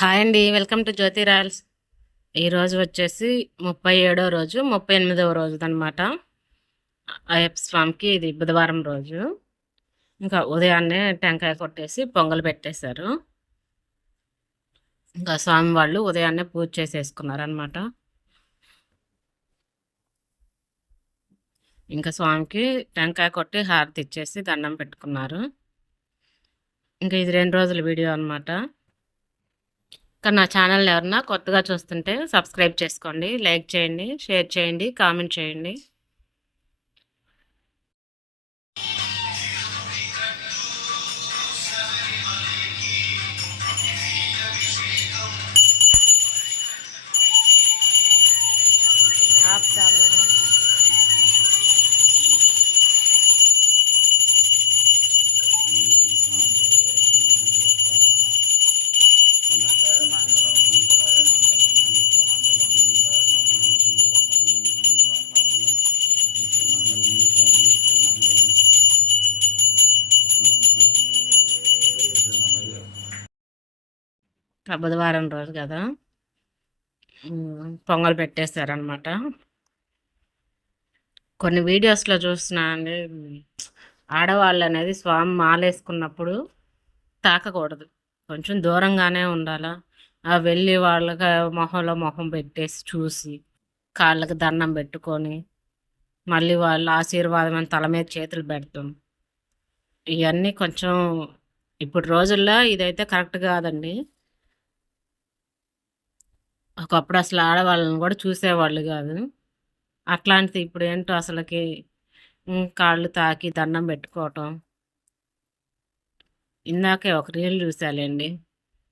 Hi అండి. Welcome to Jyothi Royals. ఈరోజు వచ్చేసి 37వ రోజు, 38వ రోజుదనమాట. అయ్యప్ప స్వామికి ఇది బుధవారం రోజు. ఇంకా ఉదయాన్నే టెంకాయ కొట్టేసి పొంగల్ పెట్టేశారు. ఇంకా స్వామి వాళ్ళు ఉదయాన్నే పూజ చేసేసుకున్నారనమాట. ఇంకా స్వామికి టెంకాయ కొట్టి హారతి ఇచ్చేసి దండం పెట్టుకున్నారు. ఇంకా ఇది 2 రోజుల వీడియో అనమాట. ఇంకా నా ఛానల్ ఎవరన్నా కొత్తగా చూస్తుంటే సబ్స్క్రైబ్ చేసుకోండి, లైక్ చేయండి, షేర్ చేయండి, కామెంట్ చేయండి. బుధవారం రోజు కదా, పొంగల్ పెట్టేశారనమాట. కొన్ని వీడియోస్లో చూస్తున్నా అండి, ఆడవాళ్ళు అనేది స్వామి మాలేసుకున్నప్పుడు తాకకూడదు, కొంచెం దూరంగానే ఉండాలా. వెళ్ళి వాళ్ళకి మొహంలో మొహం పెట్టేసి చూసి కాళ్ళకి దండం పెట్టుకొని మళ్ళీ వాళ్ళ ఆశీర్వాదం అని తల మీద చేతులు పెడతాం. ఇవన్నీ కొంచెం ఇప్పుడు రోజుల్లో ఇదైతే కరెక్ట్ కాదండి. ఒకప్పుడు అసలు ఆడవాళ్ళని కూడా చూసేవాళ్ళు కాదు. అట్లాంటిది ఇప్పుడు ఏంటో అసలుకి కాళ్ళు తాకి దండం పెట్టుకోవటం. ఇందాకే ఒక రీల్ చూసాలేండి,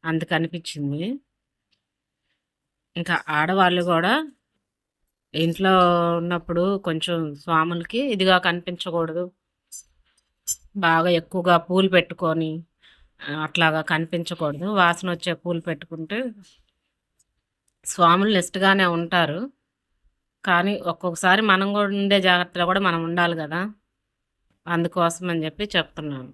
అందుకు అనిపించింది. ఇంకా ఆడవాళ్ళు కూడా ఇంట్లో ఉన్నప్పుడు కొంచెం స్వాములకి ఇదిగా కనిపించకూడదు, బాగా ఎక్కువగా పూలు పెట్టుకొని అట్లాగా కనిపించకూడదు. వాసన వచ్చే పూలు పెట్టుకుంటే స్వాములు నిష్టగానే ఉంటారు, కానీ ఒక్కొక్కసారి మనం కూడా ఉండే జాగ్రత్తలో కూడా మనం ఉండాలి కదా, అందుకోసం అని చెప్పి చెప్తున్నాను.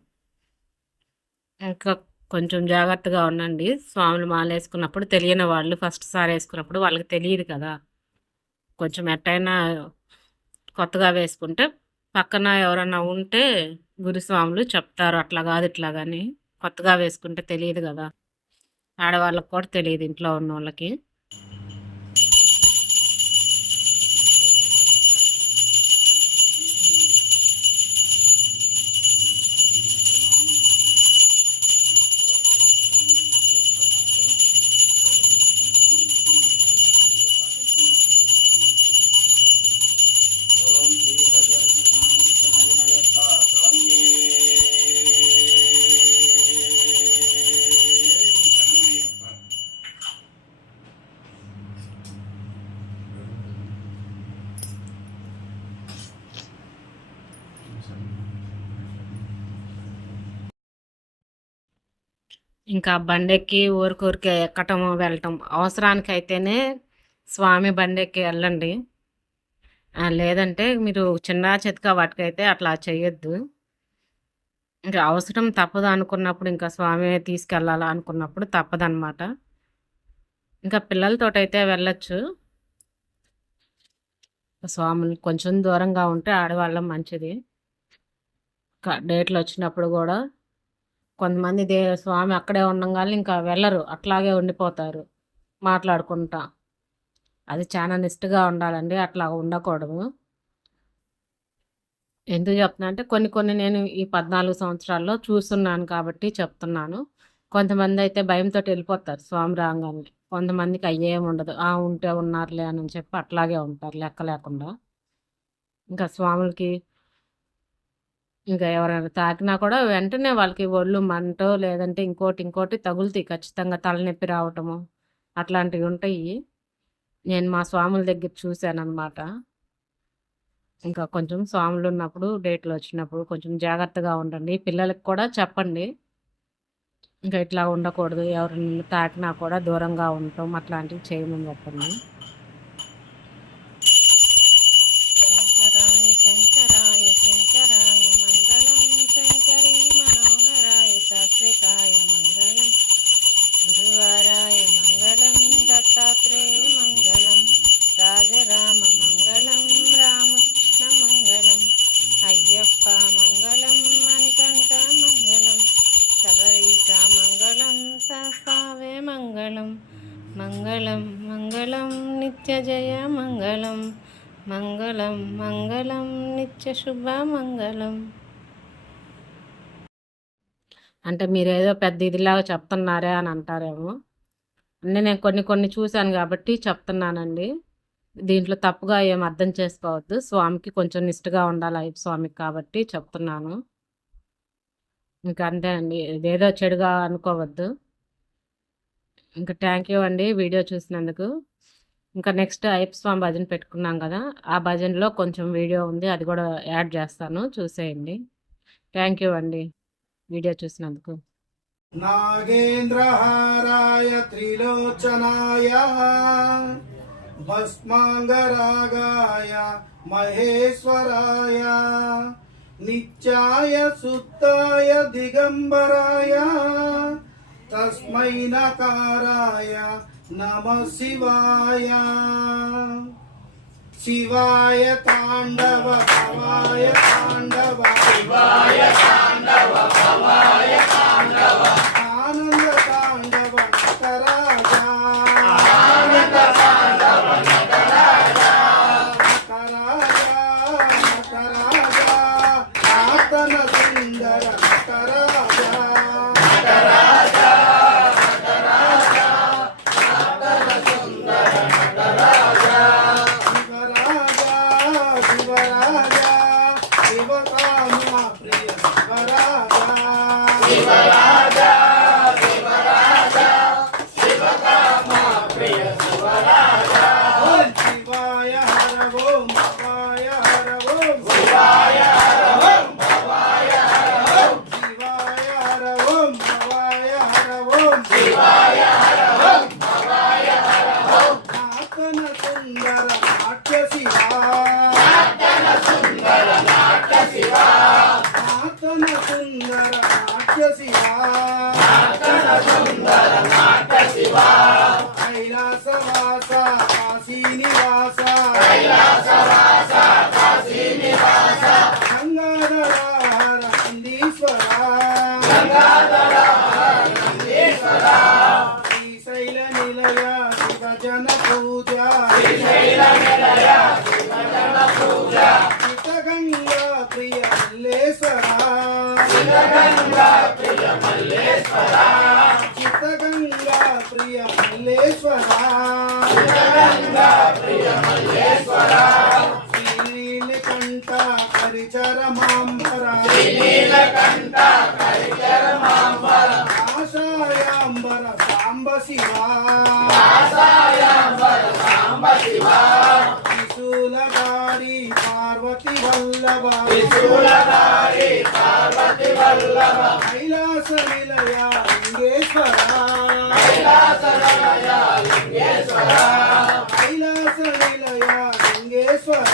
ఇంకా కొంచెం జాగ్రత్తగా ఉండండి. స్వాములు మాలేసుకున్నప్పుడు తెలియని వాళ్ళు ఫస్ట్ సారి వేసుకున్నప్పుడు వాళ్ళకి తెలియదు కదా, కొంచెం ఎట్టయినా కొత్తగా వేసుకుంటే పక్కన ఎవరన్నా ఉంటే గురుస్వాములు చెప్తారు, అట్లా కాదు ఇట్లా కానీ. కొత్తగా వేసుకుంటే తెలియదు కదా, ఆడవాళ్ళకి కూడా తెలియదు ఇంట్లో ఉన్న వాళ్ళకి. ఇంకా బండెక్కి ఊరికూరికే ఎక్కటము వెళ్ళటం అవసరానికైతేనే స్వామి బండెక్కి వెళ్ళండి, లేదంటే మీరు చిన్న చితక వాటికైతే అట్లా చేయొద్దు. ఇంకా అవసరం తప్పదు అనుకున్నప్పుడు, ఇంకా స్వామి తీసుకెళ్ళాలా అనుకున్నప్పుడు తప్పదనమాట. ఇంకా పిల్లలతోటైతే వెళ్ళొచ్చు. స్వాములు కొంచెం దూరంగా ఉంటే ఆడవాళ్ళం మంచిది. డేట్లు వచ్చినప్పుడు కూడా కొంతమంది స్వామి అక్కడే ఉండంగానే ఇంకా వెళ్ళరు, అట్లాగే ఉండిపోతారు మాట్లాడుకుంటా. అది చాలా నిష్ఠగా ఉండాలండి, అట్లా ఉండకూడదు. ఎందుకు చెప్తున్నా అంటే కొన్ని నేను ఈ 14 సంవత్సరాల్లో చూస్తున్నాను కాబట్టి చెప్తున్నాను. కొంతమంది అయితే భయంతో వెళ్ళిపోతారు స్వామి రాగానే, కొంతమందికి అయ్యేం ఉండదు, ఉంటే ఉన్నారులే అని చెప్పి అట్లాగే ఉంటారు లెక్క లేకుండా. ఇంకా స్వాములకి ఇంకా ఎవరైనా తాకినా కూడా వెంటనే వాళ్ళకి ఒళ్ళు మంటో లేదంటే ఇంకోటి తగులుతాయి, ఖచ్చితంగా తలనొప్పి రావటము అట్లాంటివి ఉంటాయి. నేను మా స్వాముల దగ్గర చూశానన్నమాట. ఇంకా కొంచెం స్వాములు ఉన్నప్పుడు డేట్లు వచ్చినప్పుడు కొంచెం జాగ్రత్తగా ఉండండి, పిల్లలకి కూడా చెప్పండి. ఇంకా ఇట్లా ఉండకూడదు, ఎవరిని తాకినా కూడా దూరంగా ఉండటం అట్లాంటివి చేయమని చెప్పండి. శంకరాయ శంకరాయ శంకరాయ మంగళం, శంకరీ మనోహరాయ శాశ్వతాయ మంగళం, గురువారాయ మంగళం మంగళం మంగళం నిత్య జయ మంగళం మంగళం మంగళం నిత్య శుభ మంగళం. అంటే మీరేదో పెద్ద ఇదిలాగా చెప్తున్నారే అని అంటారేమో. అంటే నేను కొన్ని చూశాను కాబట్టి చెప్తున్నానండి. దీంట్లో తప్పుగా ఏం అర్థం చేసుకోవద్దు. స్వామికి కొంచెం నిష్ఠగా ఉండాలి అయ్యప్ప స్వామికి కాబట్టి చెప్తున్నాను. ఇంకా అంతే అండి, ఇదేదో చెడుగా అనుకోవద్దు. ఇంకా థ్యాంక్ యూ అండి వీడియో చూసినందుకు. ఇంకా నెక్స్ట్ అయ్యప్ప స్వామి భజన పెట్టుకున్నాం కదా, ఆ భజనలో కొంచెం వీడియో ఉంది, అది కూడా యాడ్ చేస్తాను, చూసేయండి. థ్యాంక్ యూ అండి వీడియో చూసినందుకు. నాగేంద్రహారాయ త్రిలోచనాయ భస్మాంగరాగాయ మహేశ్వరాయ నిత్యాయ శుద్ధాయ దిగంబరాయ తస్మై నకారాయ నమః శివాయ. శివాయ తాండవ భవాయ తాండవ శివాయ తాండవ భవాయ తాండవ ఆనంద తాండవ నటరాజా ఆనంద తాండవ నటరాజా నటరాజా నటరాజా ఆతన సుందర నటరాజా నటరాజా నటరాజా ఆతన సుందర నటరాజా శివరాజా శివకామ ప్రియ శివరాజా శివరాజా శివకామ ప్రియ శివరాజా. ఓం శివాయ హర ఓం భవాయ హర ఓం శివాయ హర ఓం భవాయ హర ఓం శివాయ హర ఓం భవాయ హర ఓం శివాయ హర ఓం భవాయ హర ఓం నాతన సుందర నాట్య శివా నాతన సుందర నాట్య శివా నాతన సుందర నాట్య శివా నాతన సుందర నాట్య శివా. కైలాసవాస కాశీ నివాస కైలాసవాస కాశీ నివాస గంగాధర నందీశ్వర గంగాధర నందీశ్వర శ్రీశైల నిలయ శివ జన పూజ శ్రీశైల నిలయ శివ జన పూజ చిత్తగంగా ప్రియ మల్లేశ్వర చిత్తగంగా ప్రియ మల్లేశ్వర చిత్తగంగా ప్రియ మల్లేశ్వర చిత్తగంగా ప్రియ మల్లేశ్వర శ్రీనీలకంఠ కరిచరమాంబర శ్రీనీలకంఠ కరిచరమాంబర ఆశాయాంబర సాంబ శివా ఆశాయాంబర సాంబ శివా త్రిశూలధారి పార్వతి వల్లభ త్రిశూలధారి పార్వతి వల్లభ కైలాస నిలయ లింగేశ్వర కైలాస నిలయ లింగేశ్వర కైలాస నిలయ లింగేశ్వర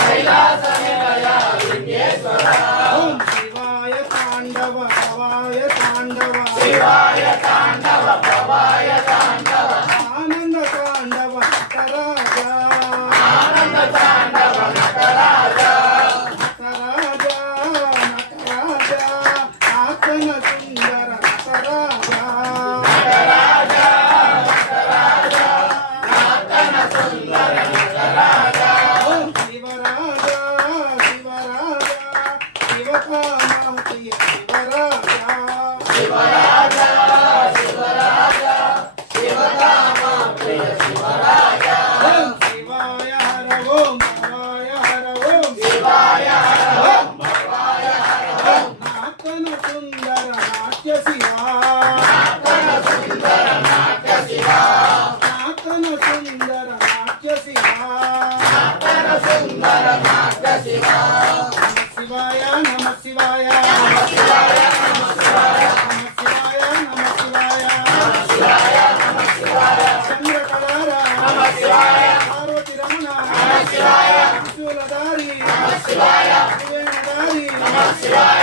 కైలాస నిలయ లింగేశ్వర. ఓం శివాయ తాండవ భవాయ తాండవ శివాయ తాండవ భవాయ తాండవ ఆనంద తాండవ నటరాజా ఆనంద తాండవ నటరాజా నటరాజా నటరాజా ఆతన సుందర నటరాజా నటరాజా నటరాజా ఆతన సుందర నటరాజా. ఓం శివరాజా శివరాజా శివకామ ప్రియ శివరాజా శివరాజా శివరాజా శివకామ ప్రియ శివరాజా. ఓం శివాయ హర ఓం భవాయ హర ఓం శివాయ హర ఓం భవాయ హర ఓం నాతన సుందర నాట్య శివా నాతన సుందర నాట్య శివా నాతన సుందర నాట్య శివా నాతన సుందర నాట్య శివా. శివాయ నమ శివాయ నమ శివాయ నమ శివాయ నమ శివాయ నమ శివాయ నమ శివాయ నమ శివాయ చంద్రకళార నమ శివాయ పార్వతి రమణ నమ శివాయ త్రిశూలధారి నమ శివాయ వేణుధారి నమ శివాయ